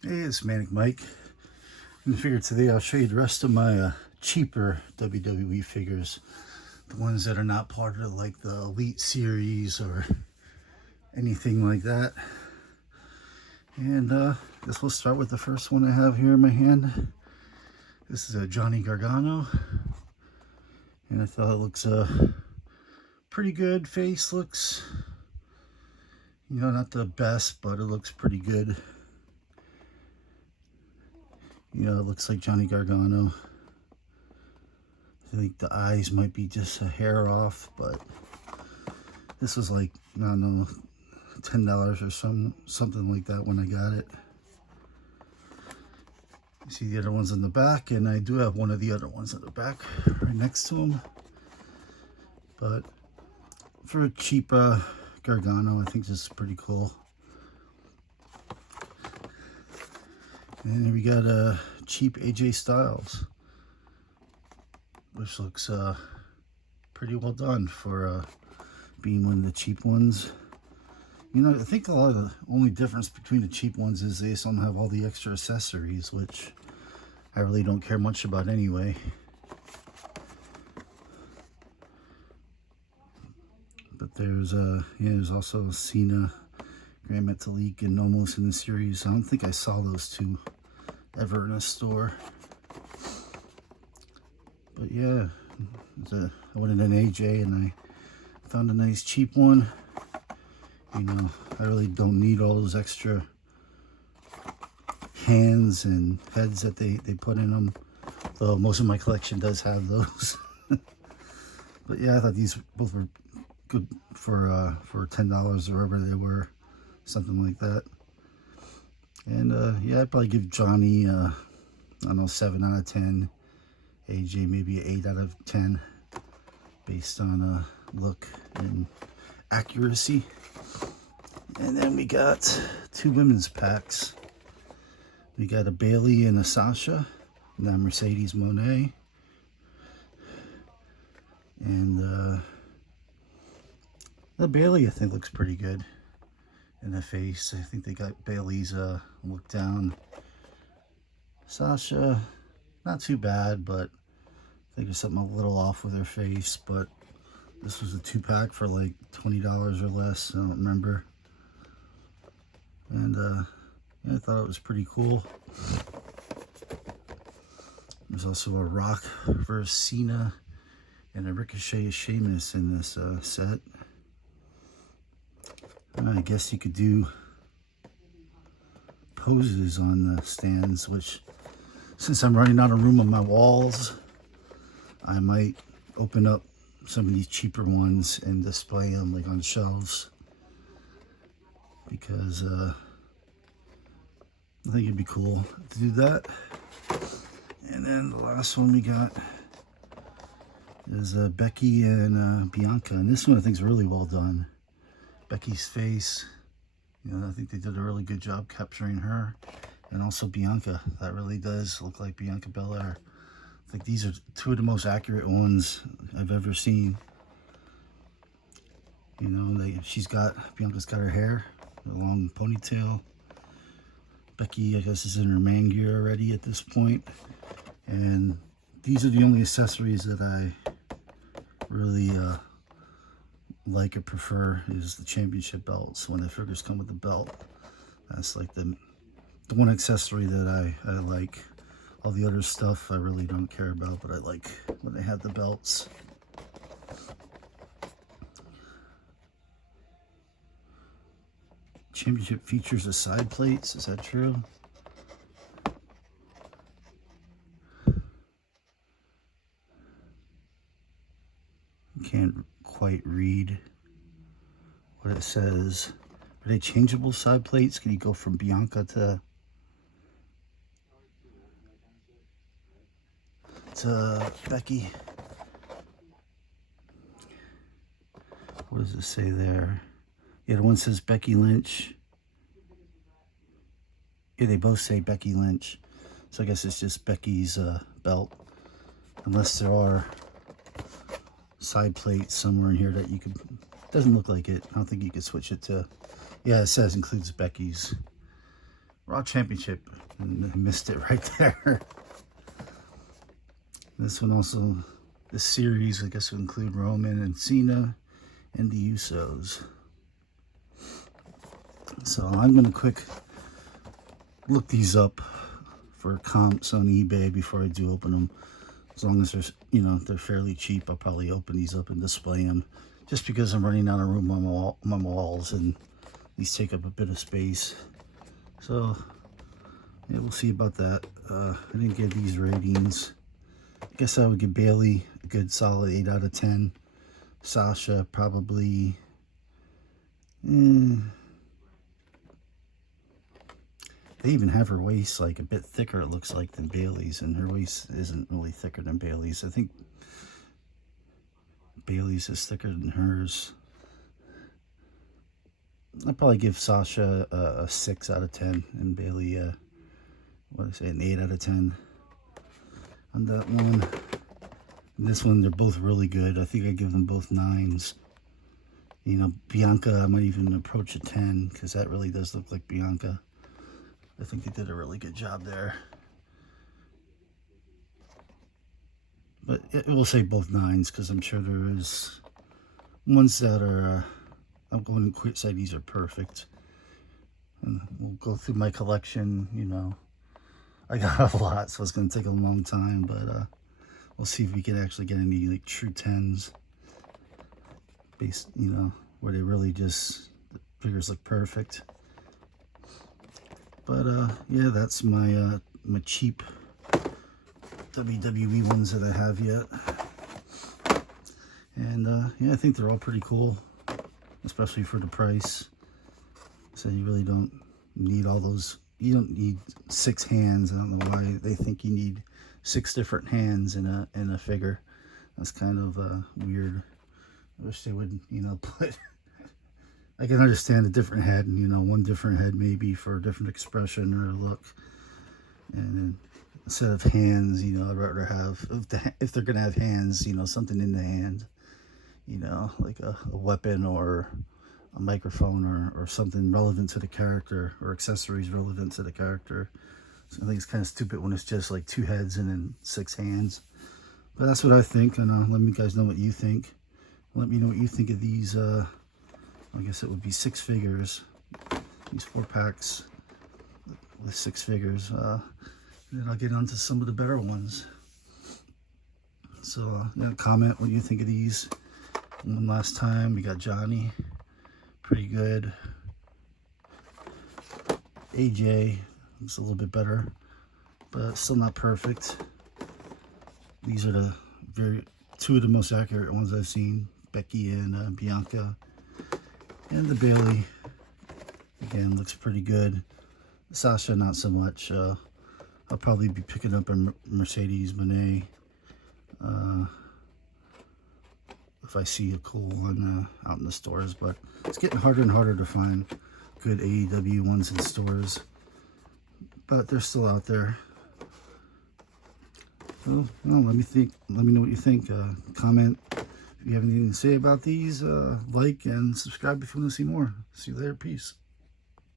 Hey, it's Manic Mike. And I figured today I'll show you the rest of my cheaper WWE figures. The ones that are not part of like the Elite Series or anything like that. And I guess we'll start with the first one I have here in my hand. This is a Johnny Gargano. And I thought it looks pretty good. Face looks, you know, not the best, but it looks pretty good. You know, it looks like Johnny Gargano. I think the eyes might be just a hair off, but this was like, I don't know, $10 or something like that when I got it. You see the other ones in the back, and I do have one of the other ones in the back right next to them. But for a cheap Gargano, I think this is pretty cool. And then we got a cheap AJ Styles, which looks pretty well done for being one of the cheap ones. You know, I think a lot of the only difference between the cheap ones is they don't have all the extra accessories, which I really don't care much about anyway. But there's there's also Cena, Grand Metalik, and almost in the series. I don't think I saw those two ever in a store. But yeah, I went in an AJ and I found a nice cheap one. You know, I really don't need all those extra hands and heads that they put in them. Though most of my collection does have those. But yeah, I thought these both were good for $10 or wherever they were, something like that. And yeah, I'd probably give Johnny I don't know, 7 out of 10. AJ maybe 8 out of 10 based on look and accuracy. And then we got two women's packs. We got a Bayley and a Sasha, and that Mercedes Monet. And the Bayley I think looks pretty good in the face. I think they got Bayley's look down. Sasha, not too bad, but I think there's something a little off with her face. But this was a 2-pack for like $20 or less. I don't remember. And yeah, I thought it was pretty cool. There's also a Rock versus Cena and a Ricochet Sheamus in this set. I guess you could do poses on the stands, which since I'm running out of room on my walls, I might open up some of these cheaper ones and display them like on shelves, because I think it'd be cool to do that. And then the last one we got is Becky and Bianca, and this one I think is really well done. Becky's face, you know, I think they did a really good job capturing her, and also Bianca. That really does look like Bianca Belair. I think these are two of the most accurate ones I've ever seen. You know, Bianca's got her hair, a long ponytail. Becky, I guess, is in her man gear already at this point. And these are the only accessories that I really like or prefer, is the championship belts. When the figures come with the belt, that's like the one accessory that I like. All the other stuff I really don't care about, but I like when they have the belts. Championship features the side plates. Is that true? Can't quite read what it says. Are they changeable side plates? Can you go from Bianca to Becky? What does it say there? Yeah, the one says Becky Lynch. Yeah, they both say Becky Lynch. So I guess it's just Becky's belt. Unless there are side plates somewhere in here that you could... Doesn't look like it. I don't think you could switch it to... Yeah, it says includes Becky's. Raw Championship. And I missed it right there. This one also, this series, I guess, will include Roman and Cena and the Usos. So I'm going to quick look these up for comps on eBay before I do open them. As long as there's, you know, they're fairly cheap, I'll probably open these up and display them. Just because I'm running out of room on my walls, and these take up a bit of space. So, yeah, we'll see about that. I didn't get these ratings. I guess I would give Bayley a good solid 8 out of 10. Sasha, probably... They even have her waist like a bit thicker, it looks like, than Bayley's, and her waist isn't really thicker than Bayley's. I think Bayley's is thicker than hers. I'd probably give Sasha a 6 out of 10, and Bayley, what did I say, an 8 out of 10 on that one. And this one, they're both really good. I think I'd give them both 9s. You know, Bianca, I might even approach a 10, because that really does look like Bianca. I think they did a really good job there. But it will say both 9s, because I'm sure there is ones that are, I'm going to say these are perfect. And we'll go through my collection, you know. I got a lot, so it's going to take a long time, but we'll see if we can actually get any like true 10s. Based, you know, where they really just, the figures look perfect. But yeah, that's my my cheap WWE ones that I have yet. And yeah, I think they're all pretty cool, especially for the price. So you really don't need all those. You don't need 6 hands. I don't know why they think you need 6 different hands in a figure. That's kind of weird. I wish they would, you know, put. I can understand a different head, and you know, one different head maybe for a different expression or look. And instead of hands, you know, I'd rather have, if they're gonna have hands, you know, something in the hand, you know, like a weapon or a microphone or something relevant to the character, or accessories relevant to the character. So I think it's kind of stupid when it's just like 2 heads and then 6 hands. But that's what I think, and let me guys know what you think. Let me know what you think of these. I guess it would be 6 figures. These 4 packs with 6 figures. And then I'll get on to some of the better ones. So yeah, comment what you think of these. One last time, we got Johnny. Pretty good. AJ looks a little bit better, but still not perfect. These are the 2 of the most accurate ones I've seen. Becky and Bianca. And the Bayley, again, looks pretty good. Sasha, not so much. I'll probably be picking up a Mercedes Monet if I see a cool one out in the stores. But it's getting harder and harder to find good AEW ones in stores. But they're still out there. So, well, let me know what you think. Comment if you have anything to say about these. Like and subscribe if you want to see more. See you later. Peace.